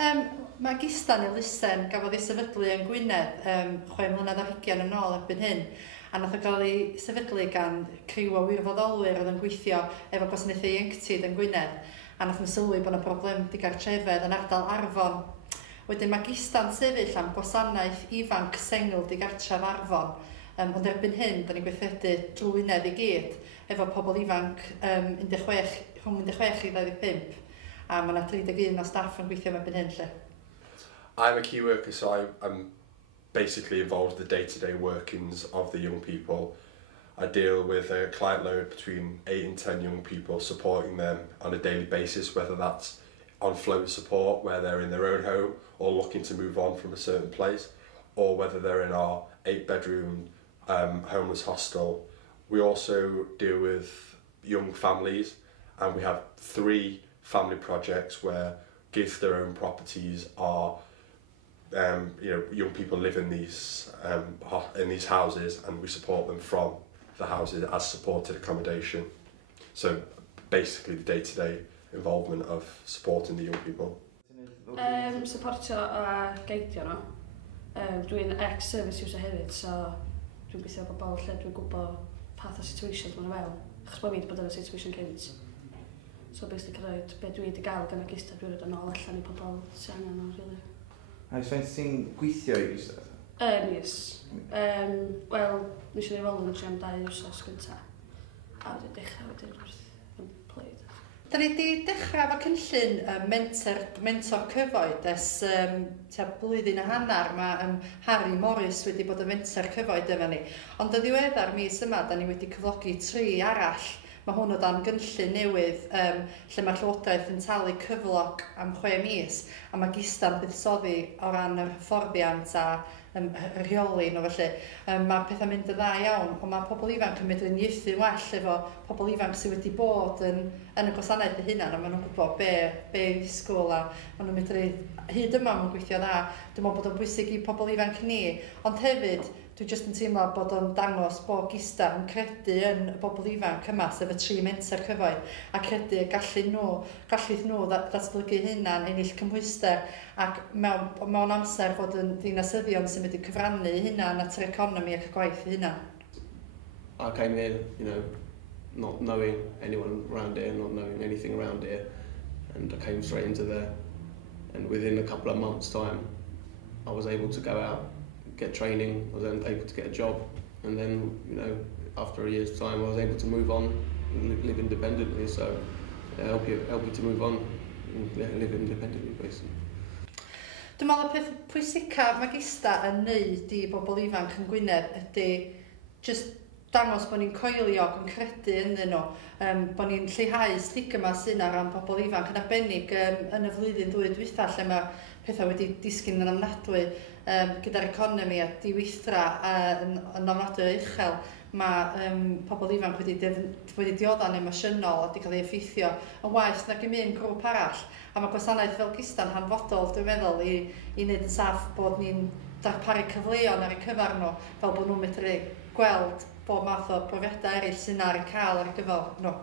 Mae GISDA'n elusen gafodd ei sefydlu yn Gwynedd 6 mlynedd ar 20 yn ôl erbyn hyn. A nath o gael ei sefydlu gan criw o wirfoddolwyr oedd yn gweithio efo Gwasanaeth ieuenctid yn Gwynedd. A nath nhw sylwi bod yna broblem digartrefedd yn ardal Arfon. Wedyn mae GISDA'n sefyll am Gwasanaeth Ifanc sengl digartref Arfon. Ond erbyn hyn, da ni'n gweithredu drwy Gwynedd i gyd efo pobl ifanc rhwng 16 i 25. A mae yna 31 o staff yn gweithio erbyn hyn lle. I'm a key worker, so I'm basically involved in the day-to-day workings of the young people. I deal with a client load between 8 and 10 young people, supporting them on a daily basis, whether that's on float support, where they're in their own home or looking to move on from a certain place, or whether they're in our 8-bedroom homeless hostel. We also deal with young families, and we have 3 family projects where GISDA own properties are young people live in these houses, and we support them from the houses as supported accommodation. So basically the day-to-day involvement of supporting the young people. Supportio a geidio nhw. Dwi'n ex-service user hefyd, so dwi'n gweithio Bobl lle dwi'n gwybod path o situations ma'n fewn. Achos bod fi wedi bod yn y situation cynt. So basically roed be dwi wedi gael gan y GISDA dwi'n rhaid yn ôl allan I pobl sy'n angen nhw, really. A ysfaint ti'n gweithio I GISDA? Yes. Wel, nes i ddweud volunteer am 2 wsos gynta. A wedi dechrau wedyn wrth yn pleid. Da ni wedi dechrau efo cynllun mentor cyfoed ers blwyddyn a hanner. Mae Harry Morris wedi bod yn mentor cyfoed efo ni. Ond y ddiweddar mis yma, da ni wedi cyflogi 3 arall. Mae hwn o dan gynllun newydd lle mae'r Llywodraeth yn talu cyflog am 6 mis. A mae GISDA'n buddsoddi o ran yr hyfforddiant a rheoli nhw felly. Mae pethau'n mynd yn dda iawn, ond mae pobl ifanc yn medru uniaethu well efo pobl ifanc sydd wedi bod yn y gwasanaeth eu hunan, a maen nhw'n gwybod be I ddisgwyl, a maen nhw'n medru hyd yma yn gweithio dda. Dwi'n meddwl bod o'n bwysig I pobl ifanc ni, ond hefyd dwi jyst yn teimlo bod o'n dangos bod GISDA yn credu yn y bobl ifanc yma, sef y 3 mentor cyfoed, a credu y gallith nhw ddatblygu hunan, ennill cymhwyster, ac mewn amser fod yn ddinasyddion sy'n mynd I cyfrannu hunan at yr economi ac y gwaith hunan. I came here, not knowing anyone around here, not knowing anything around here, and I came straight into there, and within a couple of months' time, I was able to go out, get training, I was then able to get a job, and then, after a year's time, I was able to move on and live independently, so help you to move on and live independently, basically. Dwi'n meddwl y peth pwysicaf mae GISDA yn neud I bobl ifanc yn Gwynedd ydy just dangos bod ni'n coelio ac yn credu ynddyn nhw, bod ni'n lleihau stigma sy'n ar ran bobl ifanc yn arbennig yn y flwyddyn 2 dwytha lle mae pethau wedi disgyn yn ofnadwy gyda'r economi a diweithra yn ofnadwy uchel. Mae pobl ifanc wedi diodda'n emosiynol a wedi cael ei effeithio yn waith nag I un grŵp arall. A mae gwasanaeth fel GISDA'n hanfodol, dwi'n meddwl, I wneud yn saff bod ni'n darparu cyfleoedd ar eu cyfar nhw, fel bod nhw'n medru gweld bob math o brofiadau eraill sy'n ar eu cael ar eu gyfer nhw.